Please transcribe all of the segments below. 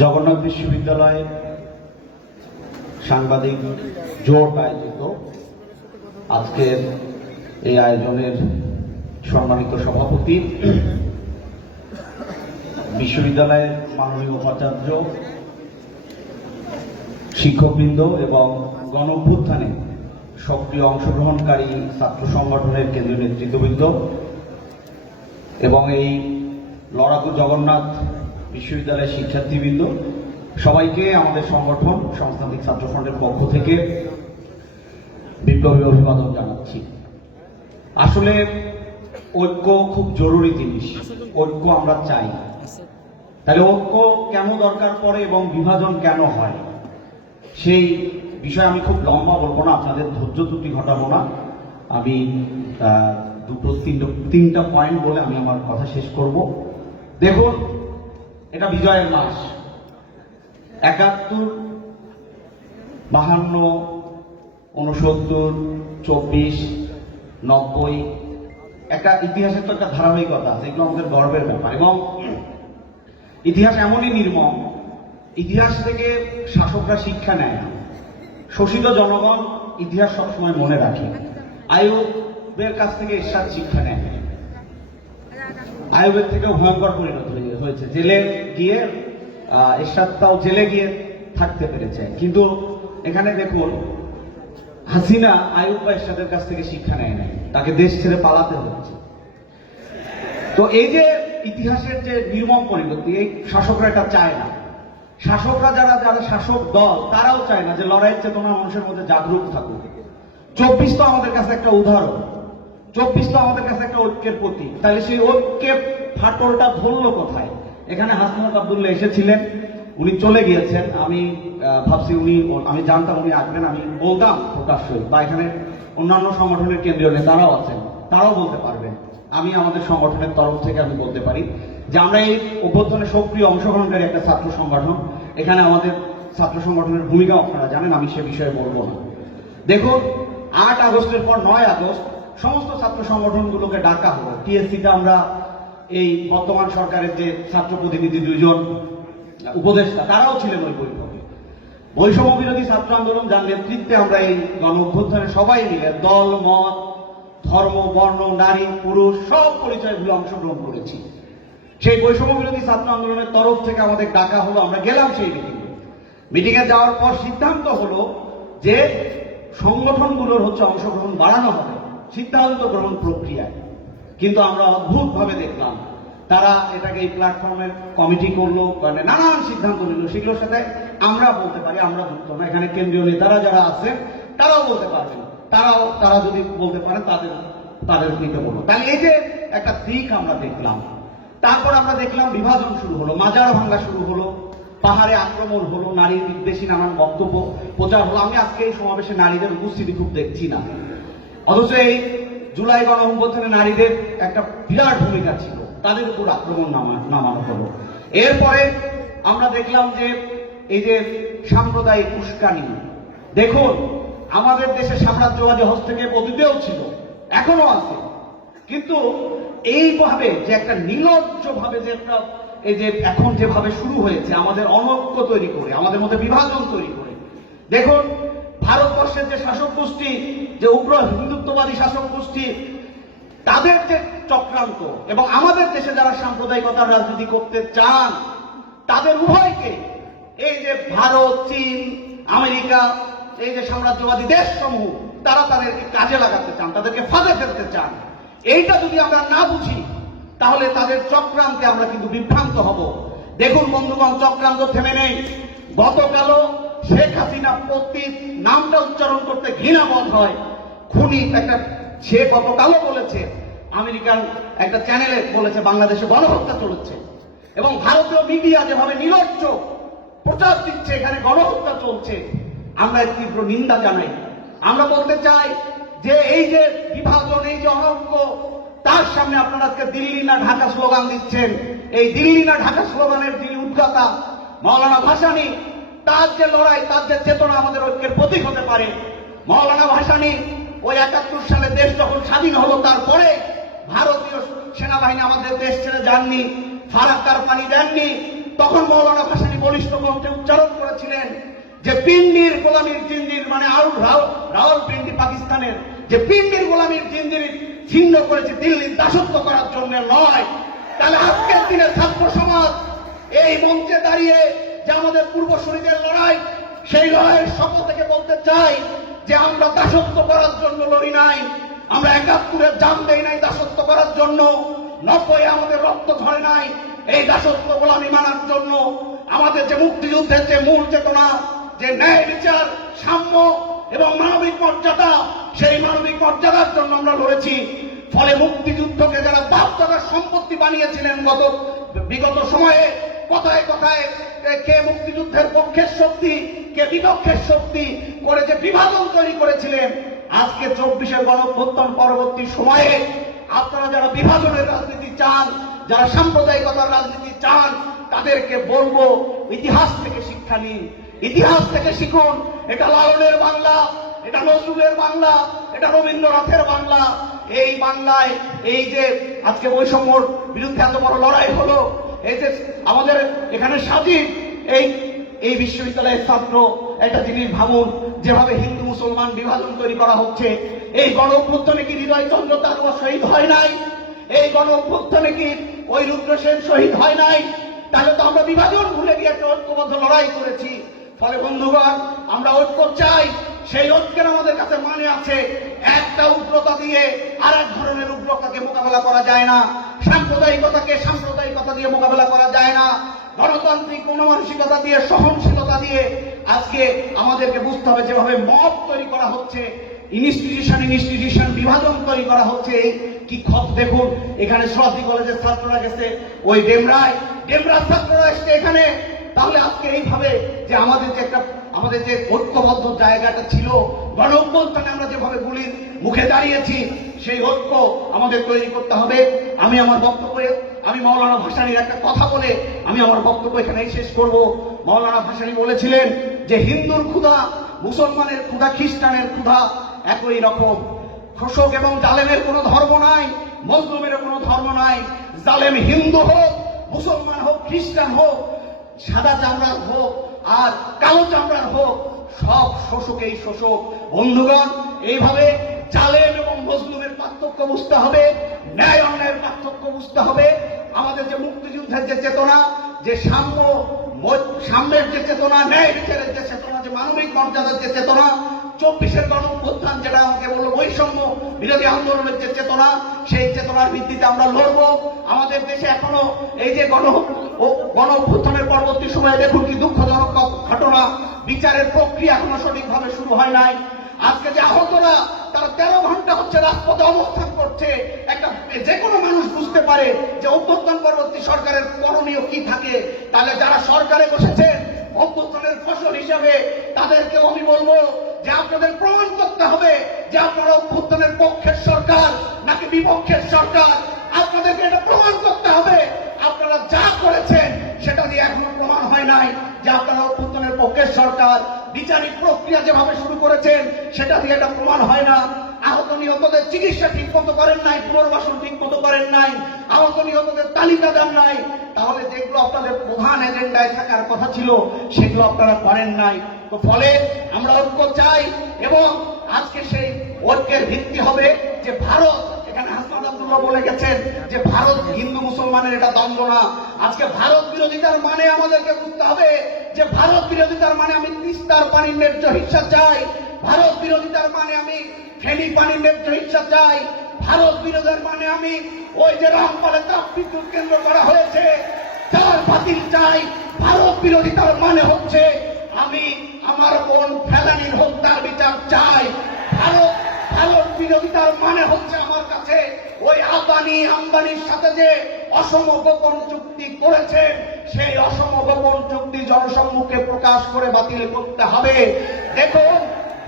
জগন্নাথ বিশ্ববিদ্যালয় সাংবাদিক জোট আয়োজিত। আজকের এই আয়োজনের সম্মানিত সভাপতি বিশ্ববিদ্যালয়ের মাননীয় উপাচার্য, শিক্ষকবৃন্দ এবং গণ অভ্যুত্থানে সক্রিয় অংশগ্রহণকারী ছাত্র সংগঠনের কেন্দ্রীয় নেতৃত্ববৃন্দ এবং এই লড়াকু জগন্নাথ বিশ্ববিদ্যালয়ের শিক্ষার্থীবৃন্দ, সবাইকে আমাদের সংগঠন, সংস্থানিক ছাত্র ফ্রন্টের পক্ষ থেকে বিপ্লবী অভিবাদন জানাচ্ছি। আসলে ঐক্য খুব জরুরি জিনিস। ঐক্য আমরা চাই। তাহলে ঐক্য কেন দরকার পড়ে এবং বিভাজন কেন হয়? সেই বিষয়ে আমি খুব লম্বা বলব না, আপনাদের ধৈর্য ত্রুটি ঘটাবো না। আমি দুটো, তিনটা তিনটা পয়েন্ট বলে আমি আমার কথা শেষ করব। দেখুন এটা বিজয়ের মাস। একাত্তর, বাহান্ন উনসত্তর চব্বিশ, নব্বই। একটা ইতিহাসের তো একটা ধারাবাহিকতা এগুলো আমাদের গর্বের ব্যাপার। এবং ইতিহাস এমনই নির্মম, ইতিহাস থেকে শাসকরা শিক্ষা নেয় না। শোষিত জনগণ ইতিহাস সবসময় মনে রাখে। আয়ুবের কাছ থেকে এরশাদ শিক্ষা নেয়। আয়ুবের থেকেও ভয়ঙ্কর পরিণত হয়ে- হয়েছে। জেলে গিয়ে তাও জেলে গিয়ে থাকতে পেরেছে। কিন্তু এখানে দেখুন, হাসিনা আয়ুব বা এরশাদের কাছ থেকে শিক্ষা নেয় নাই। তাকে দেশ ছেড়ে পালাতে হচ্ছে। তো এই যে ইতিহাসের যে নির্মম পরিণতি, এই শাসকরা এটা চায় না। শাসকরা যারা যারা শাসক দল, তারাও চায় না যে লড়াইয়ের চেতনা মানুষের মধ্যে জাগরুক থাকুক। চব্বিশ তো আমাদের কাছে একটা উদাহরণ। চব্বিশ তো আমাদের কাছে একটা ঐক্যের প্রতীক। তাহলে সেই ঐক্যের ফাটলটা ধরলো কোথায়? এখানে হাসনাত আবদুল্লাহ এসেছিলেন, উনি চলে গিয়েছেন। আমি ভাবছি উনি, আমি জানতাম উনি আসবেন, আমি বলতাম প্রকাশ্যই। বা এখানে অন্যান্য সংগঠনের কেন্দ্রীয় নেতারাও আছেন, তারাও বলতে পারবেন আমি আমাদের সংগঠনের তরফ থেকে আমি বলতে পারি যে আমরা এই অভ্যর্থনে সক্রিয় অংশগ্রহণকারী একটা ছাত্র সংগঠন। এখানে আমাদের ছাত্র সংগঠনের ভূমিকা আপনারা জানেন, আমি সে বিষয়ে বলব না। দেখুন, আট আগস্টের পর নয় আগস্ট সমস্ত ছাত্র সংগঠনগুলোকে ডাকা হলো। টিএসসিতে আমরা এই বর্তমান সরকারের যে ছাত্র প্রতিনিধি দুজন, উপদেষ্টা, তারাও ছিলেন ওই বৈঠকে। বৈষম্য বিরোধী ছাত্র আন্দোলন, যার নেতৃত্বে আমরা এই গণ অভ্যুত্থানে সবাই মিলে দল, মত, ধর্ম, বর্ণ, নারী, পুরুষ, সব পরিচয়গুলো অংশগ্রহণ করেছি। সেই বৈষম্য বিরোধী ছাত্র আন্দোলনের তরফ থেকে আমাদের ডাকা হলো, আমরা গেলাম সেই মিটিংয়ে মিটিংয়ে যাওয়ার পর সিদ্ধান্ত হলো যে সংগঠনগুলোর হচ্ছে অংশগ্রহণ বাড়ানো হবে। সিদ্ধান্ত গ্রহণ প্রক্রিয়ায়। কিন্তু আমরা অদ্ভুতভাবে দেখলাম, তারা এটাকে এই প্ল্যাটফর্মের কমিটি করল মানে নানান সিদ্ধান্ত নিল, সেগুলোর সাথে আমরা বলতে পারি, আমরা যুক্ত না। এখানে কেন্দ্রীয় নেতারা যারা আছে, তারাও বলতে পারবেন তারাও, তারা যদি বলতে পারেন তাদের তাদের নিতে বলব তাহলে এই যে একটা দিক আমরা দেখলাম, তারপর আমরা দেখলাম বিভাজন শুরু হলো, মাজার ভাঙ্গা শুরু হলো, পাহাড়ে আক্রমণ হলো নারীর বিদ্বেষী নানান বক্তব্য প্রচার হলো। আমি আজকে এই সমাবেশে নারীদের উপস্থিতি খুব দেখছি না। অথচ এই জুলাই গণঅভ্যুত্থানে নারীদের একটা বিরাট ভূমিকা ছিল। তাদের উপর আক্রমণ নামানো হলো। এরপরে আমরা দেখলাম যে এই যে সাম্প্রদায়িক উস্কানি, দেখুন, আমাদের দেশে সাম্রাজ্যবাদী হস্তক্ষেপ অতীতেও ছিল এখনও আছে। কিন্তু এইভাবে যে একটা নির্লজ্জ ভাবে যে একটা এই যে এখন যেভাবে শুরু হয়েছে, আমাদের অনৈক্য তৈরি করে, আমাদের মধ্যে বিভাজন তৈরি করে। দেখুন, ভারতবর্ষের যে শাসক গোষ্ঠী যে উগ্র হিন্দুত্ববাদী শাসক গোষ্ঠী, তাদের যে চক্রান্ত এবং আমাদের দেশে যারা সাম্প্রদায়িকতার রাজনীতি করতে চান, তাদের উভয়কে এই যে ভারত, চীন, আমেরিকা, এই যে সাম্রাজ্যবাদী দেশসমূহ, তারা তাদেরকে কাজে লাগাতে চান, তাদেরকে ফাঁদে ফেলতে চান। এইটা যদি আমরা না বুঝি, তাহলে তাদের চক্রান্তে আমরা কিন্তু বিভ্রান্ত হব। দেখুন বন্ধুগণ, চক্রান্ত থেমে নেই। গতকালও শেখ হাসিনা প্রতি নামটা উচ্চারণ করতে ঘৃণা বোধ হয়। খুনি একটা সে গতকালও বলেছে আমেরিকান একটা চ্যানেলে বলেছে, বাংলাদেশে গণহত্যা চলেছে। এবং ভারতীয় মিডিয়া যেভাবে নির্লজ্জ প্রচার দিচ্ছে, এখানে গণহত্যা চলছে, আমরা তীব্র নিন্দা জানাই। আমরা বলতে চাই যে এই যে বিভাজন, এই যে অনৈক্য তার সামনে আপনারা আজকে দিল্লি না ঢাকা স্লোগান দিচ্ছেন। এই দিল্লি না ঢাকা স্লোগানের যিনি উদ্গাতা, মৌলানা ভাসানি, তার যে লড়াই, তার যে চেতনা আমাদের ঐক্যের প্রতীক হতে পারে। মৌলানা ভাসানি ওই একাত্তর সালে দেশ যখন স্বাধীন হলো, তারপরে ভারতীয় সেনাবাহিনী আমাদের দেশ ছেড়ে যাননি, ফারাক্কার পানি দেননি। তখন মৌলানা ভাসানি বলিষ্ঠ কণ্ঠে উচ্চারণ করেছিলেন যে, পিন্ডির গোলামির জিন্দির মানে আরও রাওয়াল পিন্ডি পাকিস্তানের, যে পিন্ডির গোলামীর জিন্দির ছিন্ন করেছে দিল্লির দাসত্ব করার জন্য নয়। তাহলে আজকের দিনে ছাত্র সমাজ এই মঞ্চে দাঁড়িয়ে যে আমাদের পূর্বসূরীদের লড়াই, সেই লড়াইয়ের সকল থেকে বলতে চাই যে আমরা দাসত্ব করার জন্য লড়ি নাই, আমরা একাত্তরে জান দেই নাই দাসত্ব করার জন্য নব্বই আমাদের রক্ত ঝরে নাই, এই দাসত্ব গোলামি মানার জন্য, আমাদের যে মুক্তিযুদ্ধের যে মূল চেতনা, যে ন্যায় বিচার, সাম্য এবং মানবিক মর্যাদা, সেই মানবিক মর্যাদার জন্য আমরা লড়েছি। ফলে মুক্তিযুদ্ধকে যারা বাপদাদার সম্পত্তি বানিয়েছিলেন গত, বিগত সময়ে কথায় কথায় কে মুক্তিযুদ্ধের পক্ষের শক্তি, কে বিপক্ষের শক্তি, করে যে বিভাজন তৈরি করেছিলেন, আজকে চব্বিশের গণঅভ্যুত্থান পরবর্তী সময়ে আপনারা যারা বিভাজনের রাজনীতি চান, যারা সাম্প্রদায়িকতার রাজনীতি চান, তাদেরকে বলব, ইতিহাস থেকে শিক্ষা নিন। ইতিহাস থেকে শিখুন, এটা লালনের বাংলা, এটা নজরুলের বাংলা, এটা রবীন্দ্রনাথের বাংলা। এই বাংলায় এই যে আজকে বৈষম্যর বিরুদ্ধে এত বড় লড়াই হলো এই যে আমাদের এখানে স্বাধীন এই এই বিশ্ববিদ্যালয়ের ছাত্র, একটা জিনিস ভাবুন, যেভাবে হিন্দু মুসলমান বিভাজন তৈরি করা হচ্ছে, এই গণ অভ্যুত্থানে কি হৃদয় চন্দ্র তারুয়া শহীদ হয় নাই? এই গণ অভ্যুত্থানে কি ওই রুদ্র সেন শহীদ হয় নাই? তাহলে তো আমরা বিভাজন ভুলে গিয়ে একটা ঐক্যবদ্ধ লড়াই করেছি। ফলে বন্ধুগণ, আমরা ঐক্য চাই, সেই ঐক্যের আমাদের কাছে মানে আছে, একটা উগ্রতা দিয়ে আর এক ধরনের উগ্রতাকে মোকাবেলা করা যায় না। সাম্প্রদায়িকতাকে সাম্প্রদায়িকতা দিয়ে মোকাবেলা করা যায় না। গণতান্ত্রিক মনোমানসিকতা দিয়ে, সহনশীলতা দিয়ে আজকে আমাদেরকে বুঝতে হবে যেভাবে মত তৈরি করা হচ্ছে ইনস্টিটিউশন ইনস্টিটিউশন বিভাজন তৈরি করা হচ্ছে। এই কি খত দেখুন, এখানে সরাসরি কলেজের ছাত্ররা গেছে, ওই ডেমরায়। ডেমরার ছাত্ররা এসছে এখানে। তাহলে আজকে এইভাবে যে আমাদের যে একটা, আমাদের যে ঐক্যবদ্ধ জায়গাটা ছিল গণ অভ্যুত্থানে আমরা যেভাবে গুলির মুখে দাঁড়িয়েছি, সেই ঐক্য আমাদের তৈরি করতে হবে। আমি আমার বক্তব্যে, আমি মৌলানা ভাসানির একটা কথা বলে আমি আমার বক্তব্য এখানেই শেষ করব। মৌলানা ভাসানি বলেছিলেন যে, হিন্দুর ক্ষুধা মুসলমানের ক্ষুধা, খ্রিস্টানের ক্ষুধা একই রকম। শোষক এবং জালেমের কোনো ধর্ম নাই মজলুমের কোনো ধর্ম নাই। জালেম হিন্দু হোক, মুসলমান হোক, খ্রিস্টান হোক, সাদা চামড়ার হোক আর কালো চামড়ার হোক, সব শোষকেই শোষক। বন্ধুগণ এইভাবে জালেম এবং মজলুমের পার্থক্য বুঝতে হবে, ন্যায় অন্যায়ের পার্থক্য বুঝতে হবে। আমাদের যে মুক্তিযুদ্ধের যে চেতনা, যে সাম্য সাম্যের যে চেতনা, ন্যায় বিচারের যে চেতনা, যে মানবিক মর্যাদার যে চেতনা, চব্বিশের গণ অভ্যুত্থান যেটা আমাকে বলল বৈষম্য বিরোধী আন্দোলনের যে চেতনা, সেই চেতনার ভিত্তিতে আমরা লড়ব। আমাদের দেশে এখনও এই যে গণ গণ অভ্যুত্থানের পরবর্তী সময়ে দেখুন কি দুঃখজনক ঘটনা। বিচারের প্রক্রিয়া এখনও সঠিকভাবে শুরু হয় নাই। আজকে যে আহতরা, তারা তেরো ঘণ্টা হচ্ছে রাজপথে অবস্থান করছে। একটা যে কোনো মানুষ বুঝতে পারে যে অভ্যুত্থান পরবর্তী সরকারের করণীয় কি থাকে। তাহলে যারা সরকারে বসেছেন অভ্যুত্থানের ফসল হিসাবে তাদেরকেও আমি বলব যে আপনাদের প্রমাণ করতে হবে যে আপনারা অভ্যুত্থানের পক্ষের সরকার নাকি বিপক্ষের সরকার। আপনাদেরকে এটা প্রমাণ করতে হবে। আপনারা যা করেছেন, সেটা দিয়ে এখনও প্রমাণ হয় নাই যে আপনারা পক্ষের সরকার বিচারিক প্রক্রিয়া যেভাবে শুরু করেছেন, সেটা দিয়ে এটা প্রমাণ হয় না। আহত নিহতদের চিকিৎসা ঠিক মতো করেন নাই, পুনর্বাসন ঠিক মতো করেন নাই, আহত নিহতদের তালিকা দেন নাই। তাহলে যেগুলো আপনাদের প্রধান এজেন্ডায় থাকার কথা ছিল, সেগুলো আপনারা করেন নাই। তো ফলে আমরা ঐক্য চাই এবং আজকে সেই ঐক্যের ভিত্তি হবে যে ভারত, এখানে হাসনাত আব্দুল্লাহ বলে গেছেন যে ভারত হিন্দু মুসলমানের এটা দ্বন্দ্ব না। আজকে ভারত বিরোধিতার মানে আমাদেরকে বুঝতে হবে যে ভারত বিরোধিতার মানে আমি তিস্তার পানির ন্যায্য হিস্সা চাই। ভারত বিরোধিতার মানে আমি ফেনী পানির ন্যায্য হিস্সা চাই। ভারত বিরোধের মানে আমি ওই যে রামপালে তাপ বিদ্যুৎ কেন্দ্র করা হয়েছে তার বাতিল চাই। ভারত বিরোধিতার মানে হচ্ছে আমি আমার বোন ফেলানির হত্যার বিচার চাই। ভারত ভারত বিরোধিতার মানে হচ্ছে আমার কাছে ওই আদানি আম্বানির সাথে যে অসম গোপন চুক্তি করেছে সেই অসম গোপন চুক্তি জনসম্মুখে প্রকাশ করে বাতিল করতে হবে। দেখুন,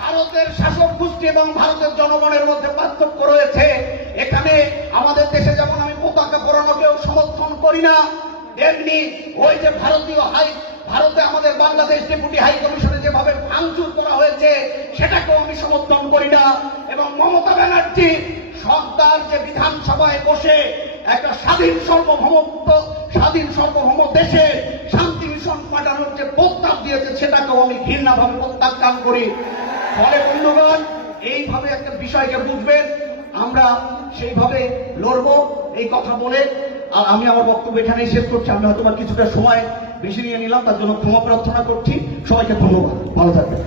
ভারতের শাসক গোষ্ঠী এবং ভারতের জনগণের মধ্যে পার্থক্য রয়েছে। এখানে আমাদের দেশে যেমন আমি পতাকা পরানোকেও সমর্থন করি না, তেমনি ওই যে ভারতীয় হাই ভারতে আমাদের বাংলাদেশ ডেপুটি হাই কমিশনে যেভাবে ভাঙচুর করা হয়েছে, সেটাকেও আমি সমর্থন করি না। এবং মমতা ব্যানার্জি সরকার যে বিধানসভায় বসে একটা স্বাধীন সার্বভৌমত্ব স্বাধীন সার্বভৌম দেশে শান্তি মিশন পাঠানোর যে প্রস্তাব দিয়েছে, সেটাকেও আমি ঘৃণাভাবে প্রত্যাখ্যান করি। ফলে বন্ধুগণ, এইভাবে একটা বিষয়কে বুঝবেন, আমরা সেইভাবে লড়বো, এই কথা বলে। আর আমি আমার বক্তব্য এখানেই শেষ করছি। আমি হয়তো কিছুটা সময় বেশি নিয়ে নিলাম, তার জন্য ক্ষমা প্রার্থনা করছি। সবাইকে ধন্যবাদ। ভালো থাকবেন।